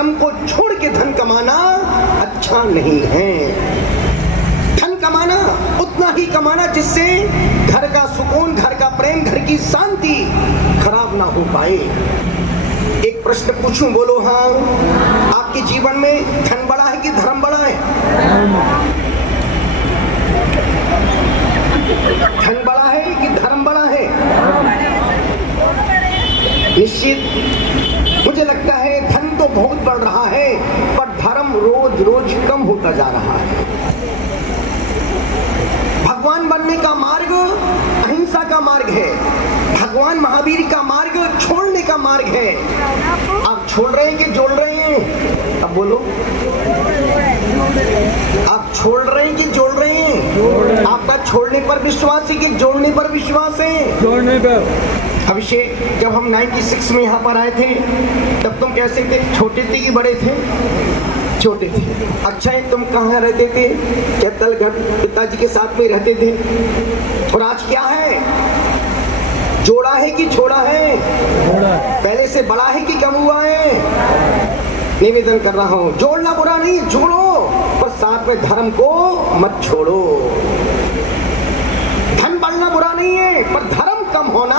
धर्म को छोड़ के धन कमाना अच्छा नहीं है। धन कमाना उतना ही कमाना जिससे घर का सुकून, घर का प्रेम, घर की शांति खराब ना हो पाए। एक प्रश्न पूछूं, बोलो हाँ, आपके जीवन में धन बड़ा है कि धर्म बड़ा है? धन बड़ा है कि धर्म बड़ा है? निश्चित मुझे लगता है धन तो बहुत बढ़ रहा है, पर धर्म रोज रोज कम होता जा रहा है। भगवान बनने का मार्ग अहिंसा का मार्ग है, भगवान महावीर का मार्ग छोड़ने का मार्ग है। आप छोड़ रहे हैं कि जोड़ रहे हैं? अब बोलो, आप छोड़ रहे हैं कि जोड़ रहे हैं? आपका छोड़ने पर विश्वास है कि जोड़ने पर विश्वास है? जोड़ने पर। अभिषेक, जब हम 96 में यहाँ पर आए थे तब तुम कैसे थे? छोटे थे कि बड़े थे? छोटे थे। अच्छा है, तुम कहाँ रहते थे? चैतलगढ़ पिताजी के साथ में रहते थे। और आज क्या है? जोड़ा है कि छोड़ा है? पहले से बड़ा है कि कम हुआ है? निवेदन कर रहा हूँ, जोड़ना बुरा नहीं, जोड़ो, पर साथ में धर्म को मत छोड़ो। धन बढ़ना बुरा नहीं है, पर धर्म कम होना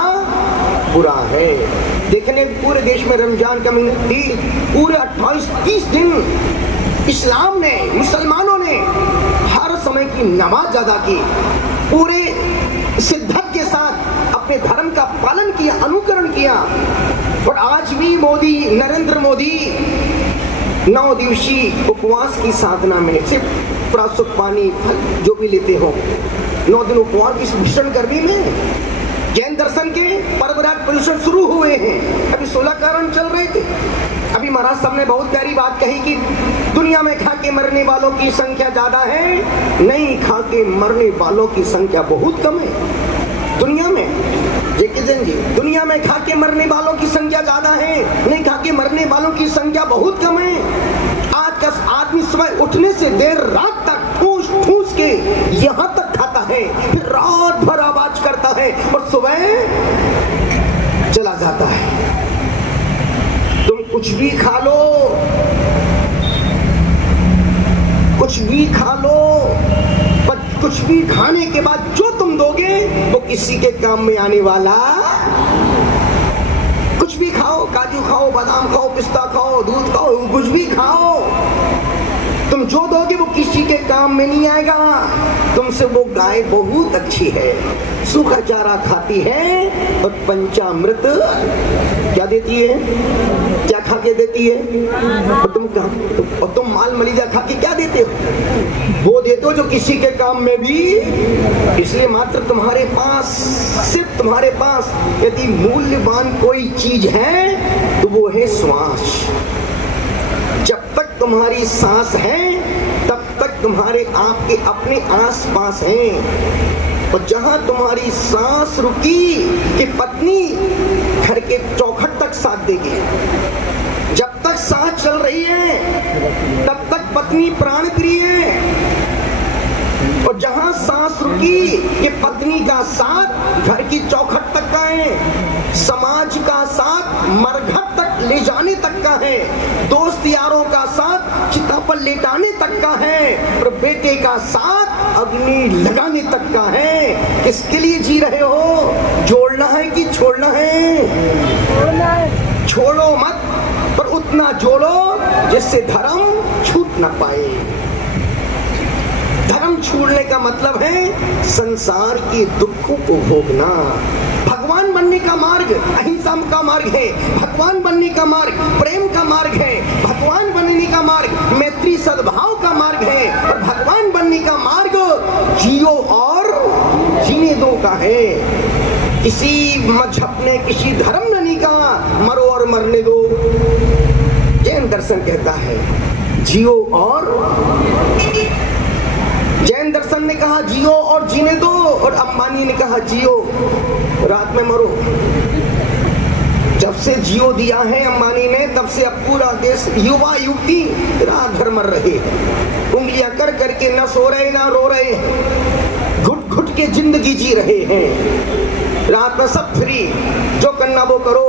बुरा है। देखने पूरे देश में रमजान का महीना थी, पूरे 28-30 दिन इस्लाम ने, मुसलमानों ने हर समय की नमाज अदा की, पूरे शिद्दत के साथ अपने धर्म का पालन किया, अनुकरण किया। और आज भी मोदी, नरेंद्र मोदी 9 दिवसीय उपवास की साधना में सिर्फ प्राशुक पानी, फल जो भी लेते हो, 9 दिन उपवास इस भीषण गर्मी में। जैन दर्शन के परंपरागत परिसर शुरू हुए हैं, अभी 16 कारण चल रहे थे। अभी महाराज साहब ने बहुत प्यारी बात कही कि दुनिया में खा के मरने वालों की संख्या ज्यादा है, नहीं खा के मरने वालों की संख्या बहुत कम है। दुनिया में जेके जैन जी, दुनिया में खा के मरने वालों की संख्या ज्यादा है, नहीं खा के मरने वालों की संख्या बहुत कम है। आज का आदमी सुबह उठने से देर रात तक ठूस ठूस के यहाँ तक खाता है, फिर रात भर आवाज करता है और सुबह चला जाता है। तुम कुछ भी खा लो, कुछ भी खा लो, पर कुछ भी खाने के बाद जो तुम दोगे वो किसी के काम में आने वाला। कुछ भी खाओ, काजू खाओ, बादाम खाओ, पिस्ता खाओ, दूध खाओ, कुछ भी खाओ, तुम जो दोगे वो किसी के काम में नहीं आएगा। तुमसे वो गाय बहुत अच्छी है, सूखा चारा खाती है और पंचामृत क्या देती है? क्या खा के देती है? और तुम माल मलीजा खा के क्या देते हो? वो देते हो जो किसी के काम में भी। इसलिए मात्र तुम्हारे पास, सिर्फ तुम्हारे पास यदि मूल्यवान कोई चीज है तो वो है श्वास। जब तक तुम्हारी सांस है तब तक तुम्हारे आपके अपने आसपास हैं। और जहां तुम्हारी सांस रुकी कि पत्नी घर के चौखट तक साथ देगी। जब तक सांस चल रही है तब तक पत्नी प्राण प्रिय है। और जहां सांस रुकी कि पत्नी का साथ घर की चौखट तक का है, समाज का साथ मरघट तक ले जाने तक का है, दोस्त यारों का साथ चिता पर लेटाने तक का है, और बेटे का साथ अग्नि लगाने तक का है। किसके लिए जी रहे हो? जोड़ना है कि छोड़ना है? छोड़ो मत, पर उतना जोड़ो जिससे धर्म छूट ना पाए। धर्म छोड़ने का मतलब है संसार के दुखों को भोगना। भगवान बनने का मार्ग अहिंसा का मार्ग है, भगवान बनने का मार्ग प्रेम का मार्ग है, भगवान बनने का मार्ग मैत्री सद्भाव का मार्ग है, और भगवान बनने का मार्ग जियो और जीने दो का है। किसी मजहब ने, किसी धर्म ने नहीं कहा मरो और मरने दो। जैन दर्शन कहता है जियो और, जैन दर्शन ने कहा जियो और जीने दो, और अंबानी ने कहा जियो रात में मरो। जब से जियो दिया है अंबानी ने, तब से अब पूरा देश युवा युवती रात भर मर रहे हैं, उंगलियां कर करके न सो रहे ना रो रहे हैं, घुट घुट के जिंदगी जी रहे हैं। रात में सब फ्री, जो करना वो करो।